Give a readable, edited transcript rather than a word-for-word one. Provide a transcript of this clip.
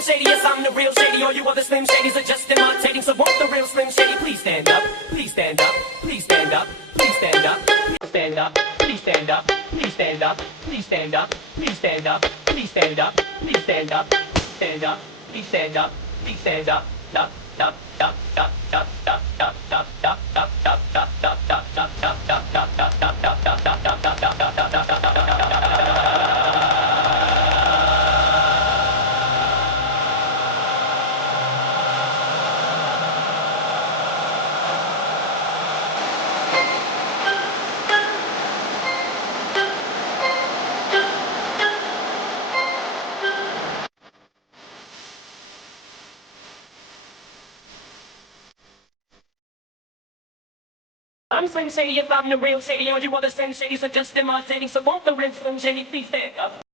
Slim Shady, yes, I'm the real Shady. All you other Slim Shadys are just imitating. So won't the real Slim Shady please stand up? Please stand up. Please stand up. Please stand up. Please stand up. Please stand up. Please stand up. Please stand up. Please stand up. Please stand up. Please stand up. Stand up. Please stand up. Please stand up. Up. Up. Up. Up. Up. Up. Up. Up. Up. Up. Up. Up. Up. Up. Up. Up. I'm Slim Shady, if I'm the real Shady, all you other Slim Shadys are just imitating. So won't the real Slim Shady please stand up?